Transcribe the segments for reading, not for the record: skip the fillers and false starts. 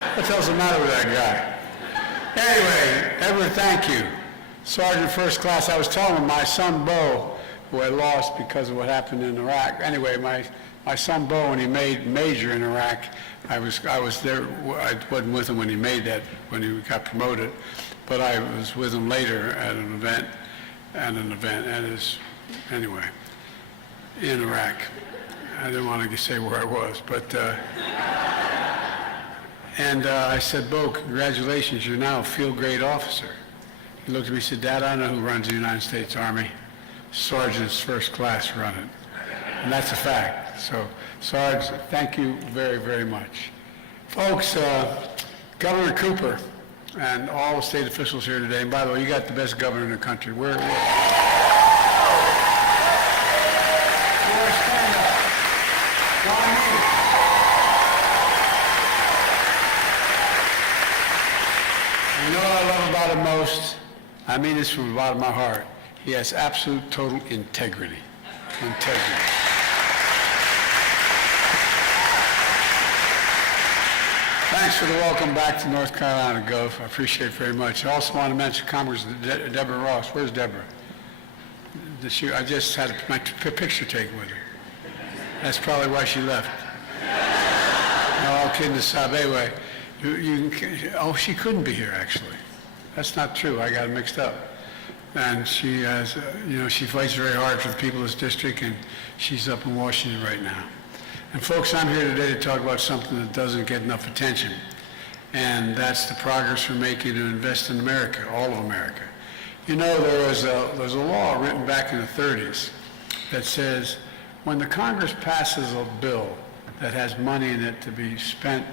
What the hell's the matter with that guy? Anyway, Edward, thank you. Sergeant First Class, I was telling him my son Bo, who I lost because of what happened in Iraq. Anyway, my son Bo, when he made Major in Iraq, I was there. I wasn't with him when he made that, when he got promoted, but I was with him later at an event, anyway, in Iraq. I didn't want to say where I was, but, I said, Bo, congratulations, you're now a field grade officer. He looked at me and said, Dad, I know who runs the United States Army. Sergeants First Class run it. And that's a fact. So, Sarge, thank you very, very much. Folks, Governor Cooper and all the state officials here today, and by the way, you got the best governor in the country. Stand up. Join me. You know what I love about him most? I mean this from the bottom of my heart. He has absolute, total integrity. Integrity. Thanks for the welcome back to North Carolina, Gov. I appreciate it very much. I also want to mention Congressman Deborah Ross. Where's Deborah? I just had my picture taken with her. That's probably why she left. No, all kidding aside. Anyway, she couldn't be here, actually. That's not true. I got it mixed up. And she has, she fights very hard for the people of this district, and she's up in Washington right now. And folks, I'm here today to talk about something that doesn't get enough attention, and that's the progress we're making to invest in America, all of America. You know, there's a law written back in the 30s that says when the Congress passes a bill that has money in it to be spent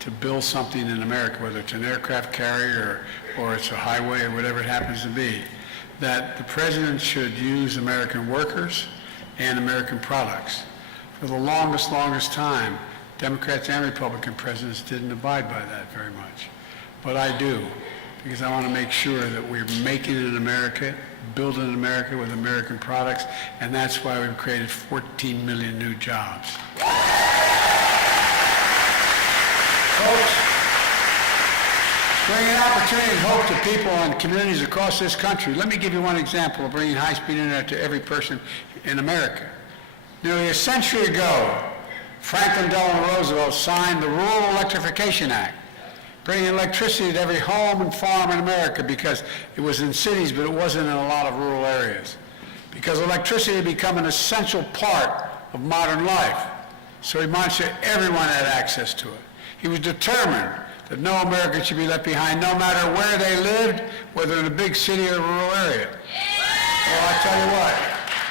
to build something in America, whether it's an aircraft carrier or it's a highway or whatever it happens to be, that the president should use American workers and American products. For the longest time, Democrats and Republican presidents didn't abide by that very much. But I do, because I want to make sure that we're making it in America, building in America with American products, and that's why we've created 14 million new jobs. Folks, bringing opportunity and hope to people and communities across this country. Let me give you one example of bringing high-speed internet to every person in America. Nearly a century ago, Franklin Delano Roosevelt signed the Rural Electrification Act, bringing electricity to every home and farm in America because it was in cities, but it wasn't in a lot of rural areas. Because electricity had become an essential part of modern life. So he wanted sure everyone had access to it. He was determined that no American should be left behind, no matter where they lived, whether in a big city or a rural area. Well, I tell you what,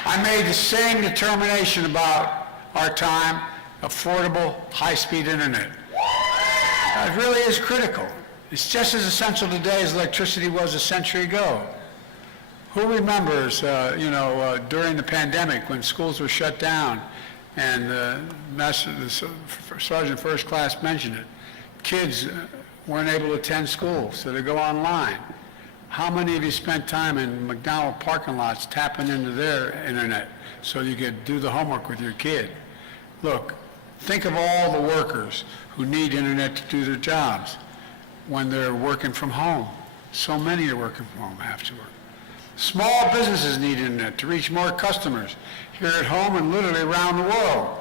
I made the same determination about our time, affordable, high-speed internet. It really is critical. It's just as essential today as electricity was a century ago. Who remembers, during the pandemic when schools were shut down, and the Sergeant First Class mentioned it, kids weren't able to attend school, so they go online. How many of you spent time in McDonald's parking lots tapping into their internet so you could do the homework with your kid? Look, think of all the workers who need internet to do their jobs when they're working from home. So many are working from home afterward. Small businesses need internet to reach more customers here at home and literally around the world.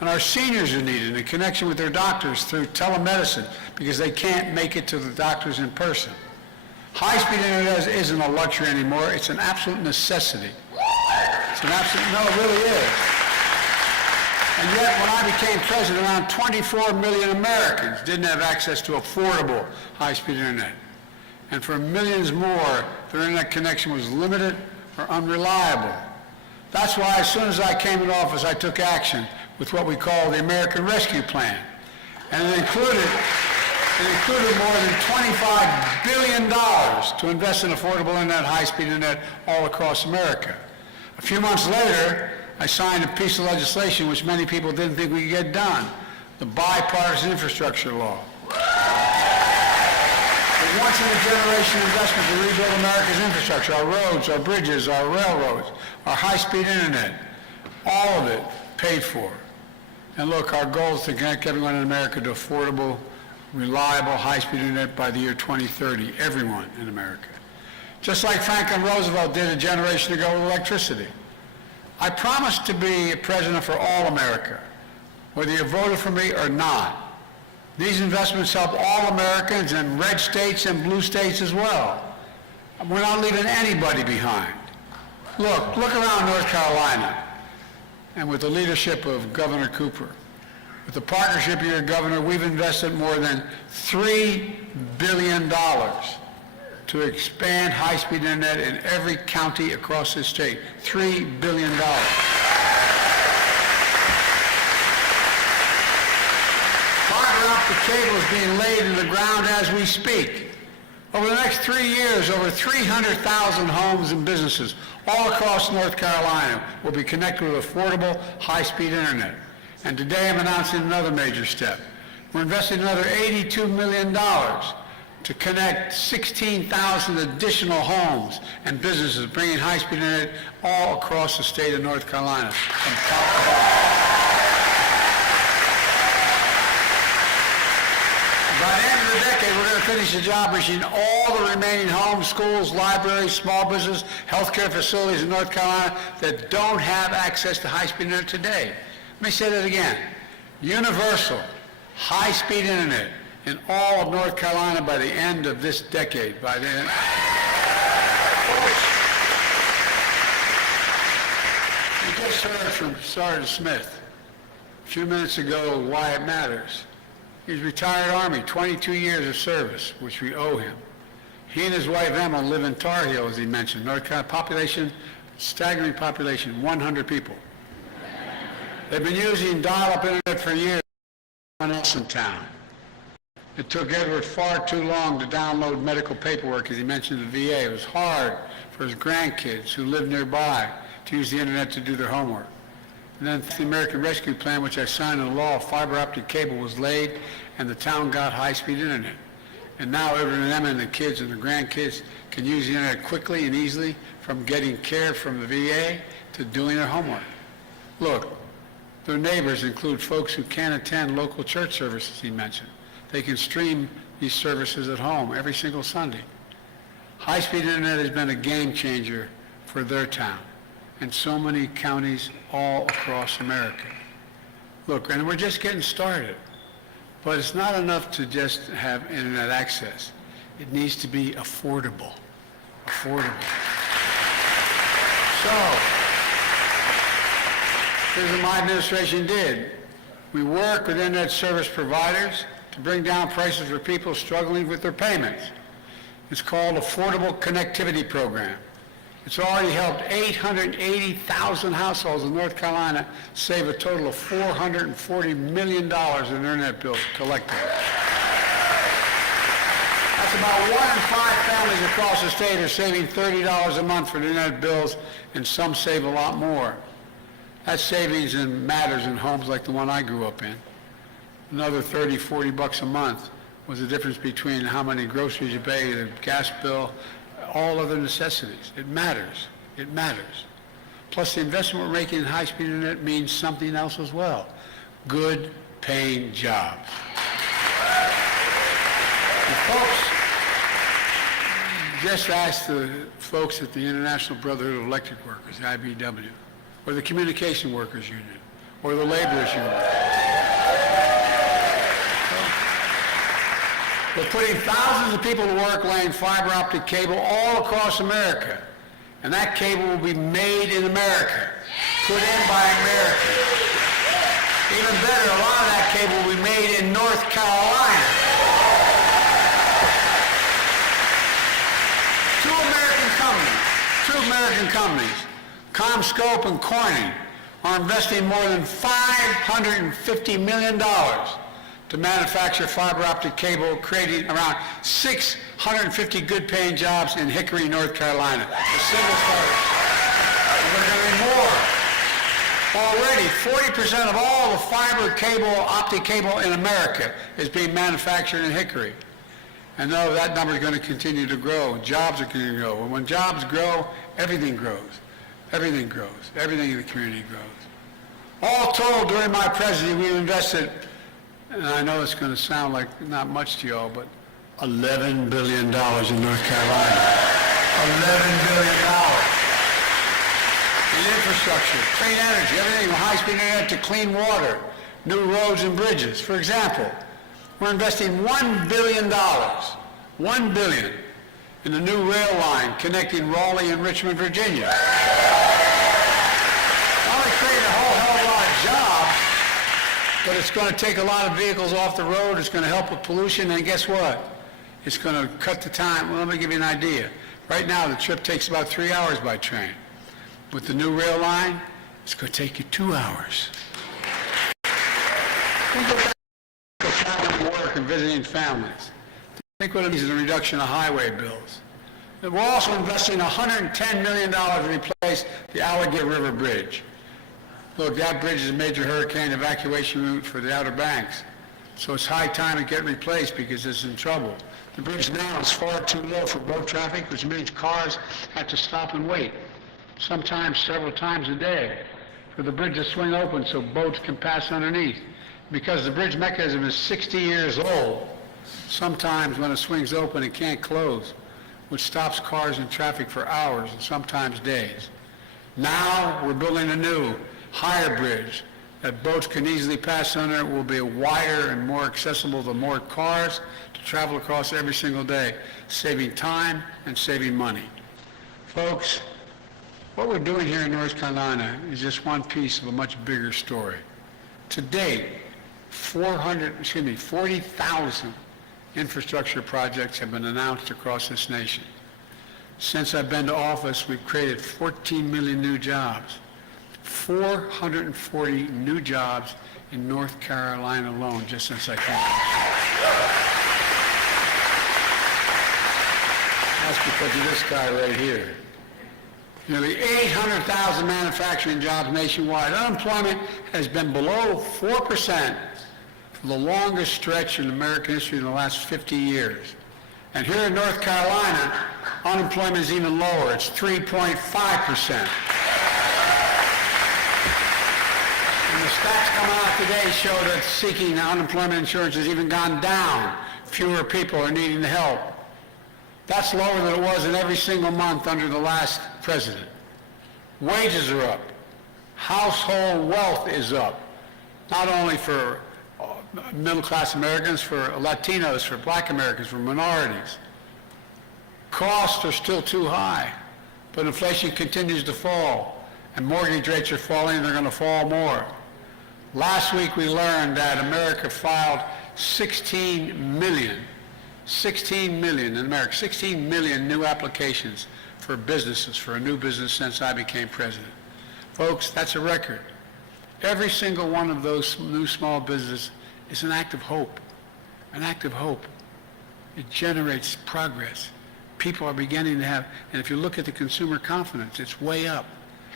And our seniors are needed in connection with their doctors through telemedicine because they can't make it to the doctors in person. High-speed internet isn't a luxury anymore. It's an absolute necessity. It's an absolute, no, it really is. And yet, when I became president, around 24 million Americans didn't have access to affordable high-speed internet. And for millions more, their internet connection was limited or unreliable. That's why, as soon as I came into office, I took action with what we call the American Rescue Plan. And it included more than $25 billion to invest in affordable internet, high-speed internet all across America. A few months later, I signed a piece of legislation which many people didn't think we could get done, the bipartisan infrastructure law. A once-in-a-generation investment to rebuild America's infrastructure, our roads, our bridges, our railroads, our high-speed internet, all of it paid for. And look, our goal is to connect everyone in America to affordable, reliable, high-speed internet by the year 2030, everyone in America. Just like Franklin Roosevelt did a generation ago with electricity. I promise to be a president for all America, whether you voted for me or not. These investments help all Americans in red states and blue states as well. We're not leaving anybody behind. Look around North Carolina, and with the leadership of Governor Cooper, with the partnership of your governor, we've invested more than $3 billion to expand high-speed internet in every county across this state. $3 billion. Fiber optic cable is being laid in the ground as we speak. Over the next 3 years, over 300,000 homes and businesses all across North Carolina will be connected with affordable, high-speed internet. And today I'm announcing another major step. We're investing another $82 million to connect 16,000 additional homes and businesses, bringing high-speed internet all across the state of North Carolina, from top to bottom. By the end of the decade, we're going to finish the job reaching all the remaining homes, schools, libraries, small business, healthcare facilities in North Carolina that don't have access to high-speed internet today. Let me say that again. Universal, high-speed internet in all of North Carolina by the end of this decade. By the end. You just heard from Sergeant Smith a few minutes ago why it matters. He's retired Army, 22 years of service, which we owe him. He and his wife Emma live in Tar Heel, as he mentioned. North Carolina population, staggering population, 100 people. They've been using dial-up internet for years in Nelson Town. It took Edward far too long to download medical paperwork, as he mentioned the VA. It was hard for his grandkids who lived nearby to use the internet to do their homework. And then the American Rescue Plan, which I signed into law, fiber optic cable was laid, and the town got high-speed internet. And now Edward and Emma and the kids and the grandkids can use the internet quickly and easily, from getting care from the VA to doing their homework. Look, their neighbors include folks who can't attend local church services, he mentioned. They can stream these services at home every single Sunday. High-speed internet has been a game changer for their town and so many counties all across America. Look, and we're just getting started. But it's not enough to just have internet access. It needs to be affordable. Affordable. So, here's what my administration did. We worked with internet service providers to bring down prices for people struggling with their payments. It's called Affordable Connectivity Program. It's already helped 880,000 households in North Carolina save a total of $440 million in internet bills collectively. That's about 1 in 5 families across the state are saving $30 a month for internet bills, and some save a lot more. That savings matters in homes like the one I grew up in. Another 30, 40 bucks a month was the difference between how many groceries you pay, the gas bill, all other necessities. It matters. It matters. Plus, the investment we're making in high-speed internet means something else as well. Good paying jobs. And folks, just ask the folks at the International Brotherhood of Electric Workers, the IBEW, or the Communication Workers Union, or the Laborers Union. We're putting thousands of people to work laying fiber optic cable all across America. And that cable will be made in America, put in by America. Even better, a lot of that cable will be made in North Carolina. Two American companies, CommScope and Corning, are investing more than $550 million to manufacture fiber optic cable, creating around 650 good-paying jobs in Hickory, North Carolina. The single starters. And there are going to be more. Already, 40% of all the fiber cable, optic cable in America is being manufactured in Hickory. And though that number is going to continue to grow, jobs are going to grow. And when jobs grow, everything grows. Everything grows. Everything in the community grows. All told, during my presidency, we've invested And I know it's going to sound like not much to y'all, but $11 billion in North Carolina. $11 billion. In infrastructure, clean energy, everything from high-speed internet to clean water, new roads and bridges. For example, we're investing $1 billion, $1 billion, in the new rail line connecting Raleigh and Richmond, Virginia. Not only creating a whole hell of a lot of jobs, but it's going to take a lot of vehicles off the road. It's going to help with pollution, and guess what? It's going to cut the time. Well, let me give you an idea. Right now, the trip takes about 3 hours by train. With the new rail line, it's going to take you 2 hours. Think about traveling to work and visiting families. Think what it means in the reduction of highway bills. And we're also investing $110 million to replace the Alligator River Bridge. Look, that bridge is a major hurricane evacuation route for the Outer Banks. So it's high time it get replaced because it's in trouble. The bridge now is far too low for boat traffic, which means cars have to stop and wait, sometimes several times a day, for the bridge to swing open so boats can pass underneath. Because the bridge mechanism is 60 years old, sometimes when it swings open it can't close, which stops cars and traffic for hours and sometimes days. Now we're building a new, higher bridge that boats can easily pass under. It will be wider and more accessible to more cars to travel across every single day, saving time and saving money. Folks, what we're doing here in North Carolina is just one piece of a much bigger story. To date, 40,000 infrastructure projects have been announced across this nation. Since I've been to office, we've created 14 million new jobs. 440 new jobs in North Carolina alone just since I came. That's because of this guy right here. Nearly 800,000 manufacturing jobs nationwide. Unemployment has been below 4% for the longest stretch in American history in the last 50 years. And here in North Carolina, unemployment is even lower. It's 3.5%. And the stats coming out today show that seeking unemployment insurance has even gone down. Fewer people are needing the help. That's lower than it was in every single month under the last president. Wages are up. Household wealth is up, not only for middle-class Americans, for Latinos, for black Americans, for minorities. Costs are still too high, but inflation continues to fall, and mortgage rates are falling, and they're going to fall more. Last week we learned that America filed 16 million in America, 16 million new applications for businesses, for a new business since I became president. Folks, that's a record. Every single one of those new small businesses is an act of hope, an act of hope. It generates progress. People are beginning to have, and if you look at the consumer confidence, it's way up.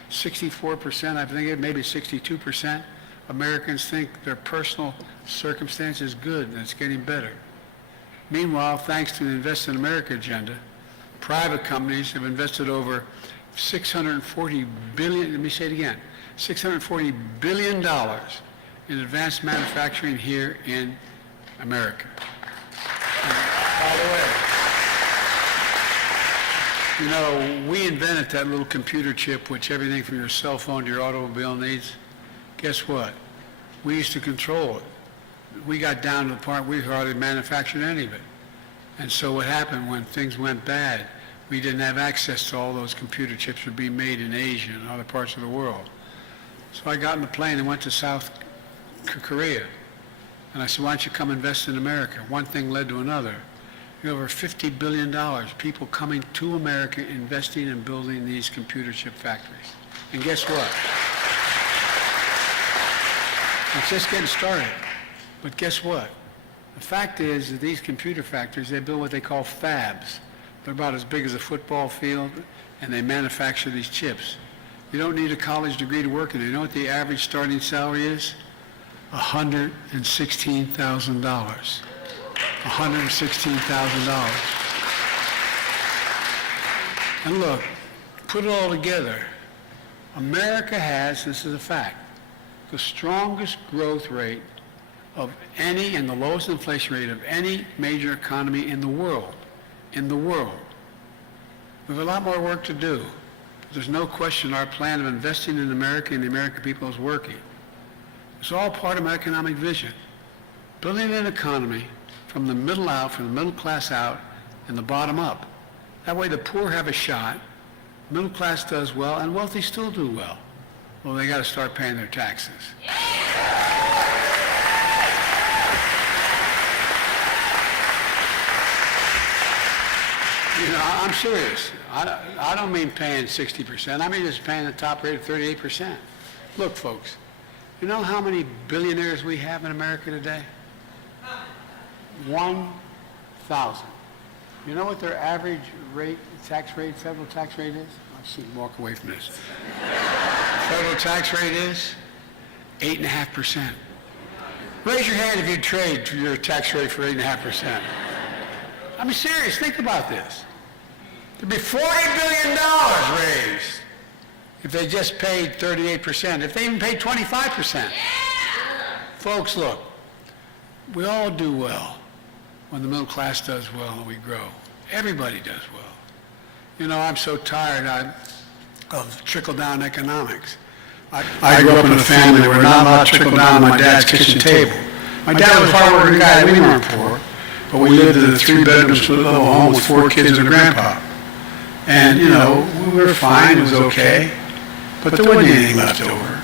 64%, I think it maybe 62%. Americans think their personal circumstance is good and it's getting better. Meanwhile, thanks to the Invest in America agenda, private companies have invested over $640 billion, let me say it again, $640 billion in advanced manufacturing here in America. And by the way, you know, we invented that little computer chip which everything from your cell phone to your automobile needs. Guess what? We used to control it. We got down to the part we hardly manufactured any of it. And so what happened when things went bad, we didn't have access to all those computer chips that were being made in Asia and other parts of the world. So I got in the plane and went to South Korea. And I said, why don't you come invest in America? One thing led to another. Over $50 billion, people coming to America, investing and building these computer chip factories. And guess what? It's just getting started. But guess what? The fact is that these computer factories, they build what they call fabs. They're about as big as a football field, and they manufacture these chips. You don't need a college degree to work in it. You know what the average starting salary is? $116,000. $116,000. And look, put it all together. America has, this is a fact, the strongest growth rate of any and the lowest inflation rate of any major economy in the world. In the world. We have a lot more work to do. But there's no question our plan of investing in America and the American people is working. It's all part of my economic vision. Building an economy from the middle out, from the middle class out, and the bottom up. That way the poor have a shot, middle class does well, and wealthy still do well. Well, they got to start paying their taxes. You know, I'm serious. I don't mean paying 60%. I mean just paying the top rate of 38%. Look, folks, you know how many billionaires we have in America today? 1,000. You know what their average rate, tax rate, federal tax rate is? I should walk away from this. Federal tax rate is 8.5%. Raise your hand if you'd trade your tax rate for 8.5%. I mean, serious, think about this. There'd be $40 billion raised if they just paid 38%, if they even paid 25%. Yeah. Folks, look, we all do well when the middle class does well and we grow. Everybody does well. You know, I'm so tired of trickle-down economics. I grew up in a family where not a lot trickled down on my dad's kitchen table. My dad was a hard-working guy. We weren't poor, but we lived in a three-bedroom split-level home with 4 kids and a grandpa. And, you know, we were fine. It was okay. But there wasn't anything left over.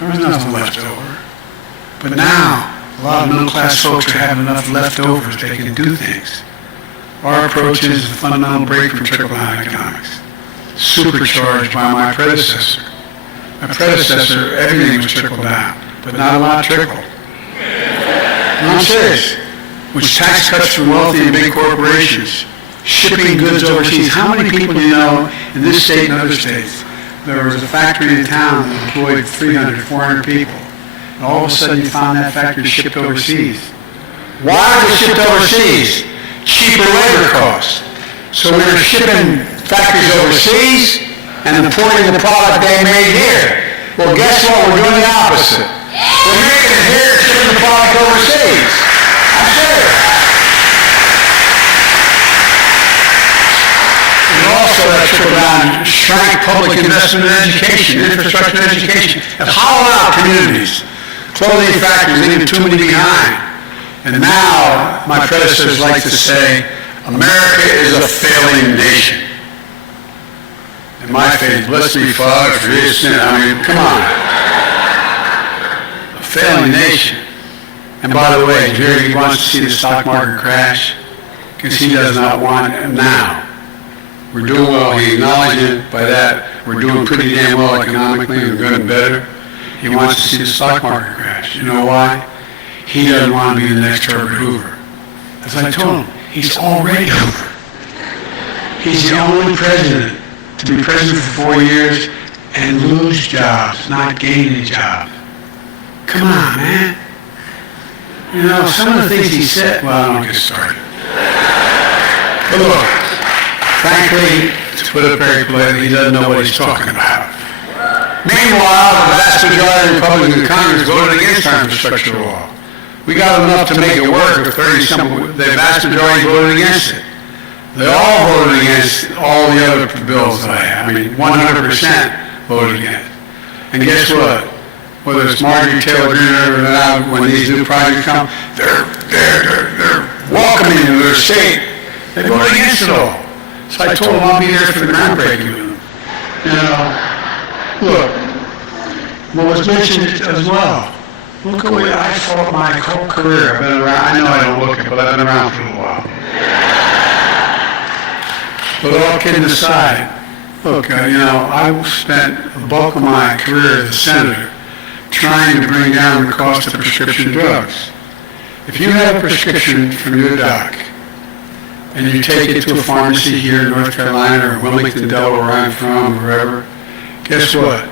There was nothing left over. But now, a lot of middle-class folks are having enough leftovers they can do things. Our approach is a fundamental break from trickle-down economics, supercharged by my predecessor. My predecessor, everything was trickled down, but not a lot trickled. No, I'm serious. Which tax cuts for wealthy and big corporations, shipping goods overseas. How many people do you know in this state and other states? There was a factory in town that employed 300, 400 people. And all of a sudden you found that factory shipped overseas. Why was it shipped overseas? Cheaper labor costs. So we were shipping factories overseas and importing the product they made here. Well, guess what? We're doing the opposite. We're making it here, shipping the product overseas. I'm serious. And also that trickle-down shrank public investment in education, infrastructure and education, have hollowed out communities, clothing factories, leaving too many behind. And now, my predecessors like to say, America is a failing nation. In my faith, blessed be Father for his sin. I mean, come on. A failing nation. And by the way, Jerry wants to see the stock market crash because he does not want it now. We're doing well. He acknowledges by that we're doing pretty damn well economically and good and better. He wants to see the stock market crash. You know why? He doesn't want to be the next Herbert Hoover. As I told him, he's already Hoover. He's the only president to be president for 4 years and lose jobs, not gain any jobs. Come on, man. You know, some of the things he said, well, I don't get started. But look, frankly, to put it very politely, he doesn't know what he's talking about. Meanwhile, the vast majority of Republicans in Congress voted against our infrastructure law. We got enough to make it work, but 30-something, the vast majority voted against it. They all voted against all the other bills that I have. I mean, 100% voted against. And guess what? Whether it's Marjorie Taylor Greene or not, when these new projects come, they're welcoming to their state. They voted against it all. So I told them I'll be there for the groundbreaking with them. You know, look, what was mentioned as well. Look at where I fought my whole career. I've been around. I know I don't look it, but I've been around for a while. But all kidding aside, look, you know, I spent the bulk of my career as a senator trying to bring down the cost of prescription drugs. If you have a prescription from your doc and you take it to a pharmacy here in North Carolina or Wilmington, Delaware, where I'm from, or wherever, guess what?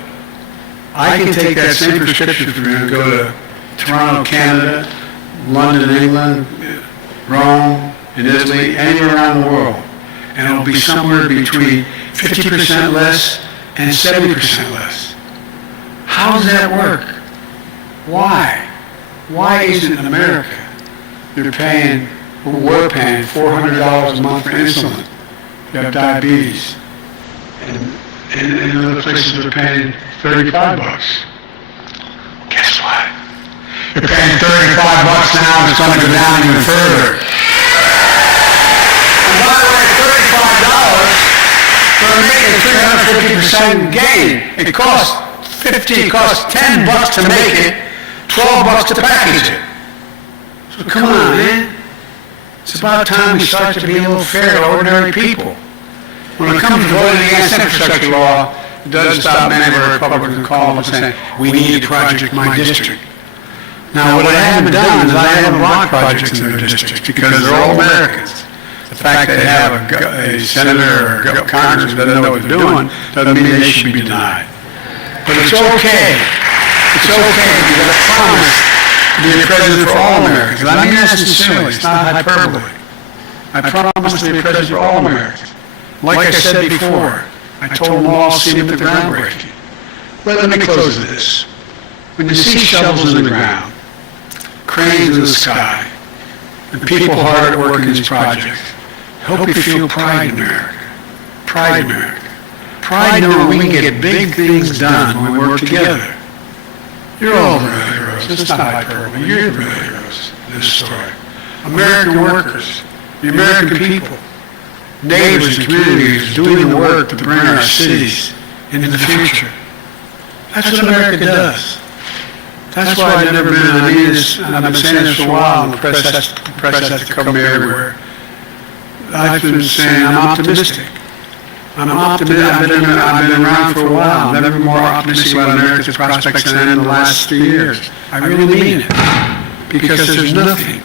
I can take that same prescription from you and go to Toronto, Canada, London, England, Rome, in Italy, anywhere around the world. And it'll be somewhere between 50% less and 70% less. How does that work? Why? Why isn't in America you're paying, we're paying $400 a month for insulin? You have diabetes. And in other places they're paying $35. Guess what? You're paying $35 now and it's going to go down even further. And by the way, $35, they're making 350% gain. It costs $10 to make it, $12 to package it. So come on, man. It's about time we start to be a little fair to ordinary people. When it comes to voting against infrastructure law, it doesn't stop many of our Republicans calling and saying, we need a project in my district. Now, what I haven't done is I haven't blocked projects in their districts because they're all Americans. The fact that they have a senator or a congressman that doesn't know what they're doing doesn't mean they should be denied. But it's okay. It's okay because I promise to be a president for all Americans. And I mean that sincerely. It's not hyperbole. I promise to be a president for all Americans. Like I said before, I told them all, see them at the groundbreaking. Let me close with this. When you see shovels in the ground, cranes in the sky, and people hard at work in these projects, I hope you feel pride in America. Pride in America. Pride knowing we can get big things done when we work together. You're all the real heroes. It's not hyperbole. You're the real heroes in this story. American workers, the American people, neighbors and communities doing the work to bring our cities into the future. That's what America does. That's why I've never been, and I mean this, and I've been saying this for a while, and the press has to cover me everywhere. I've been saying I'm optimistic. I'm optimistic. I've been around for a while. I'm never more optimistic about America's prospects than in the last 3 years. I really mean it. Because there's nothing.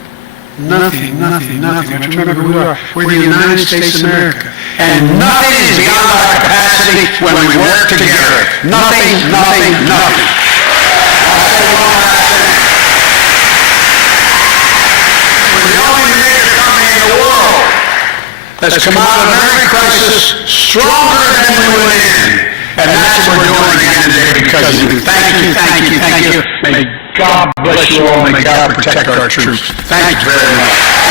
Remember who we are. We're the United States of America. And nothing is beyond our capacity when we work together. Nothing. I'll say one last thing. We're the only major company in the world that's come out of every crisis stronger than we went in. And that's what we're doing again today because of you. Thank you. May God bless you all. May God protect our troops. Thank you very much.